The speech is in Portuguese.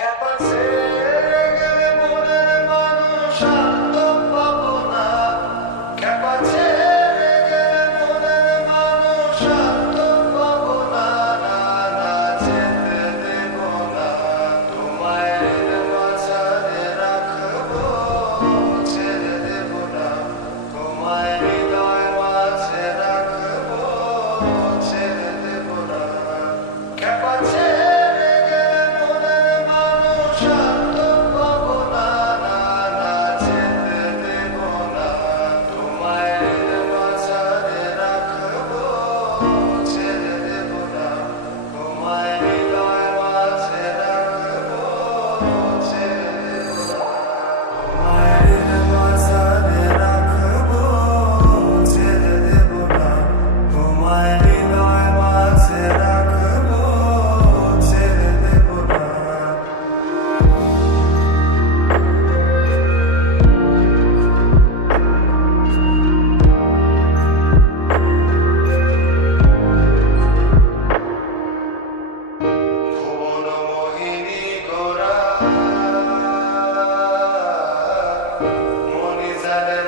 É parceiro. seven.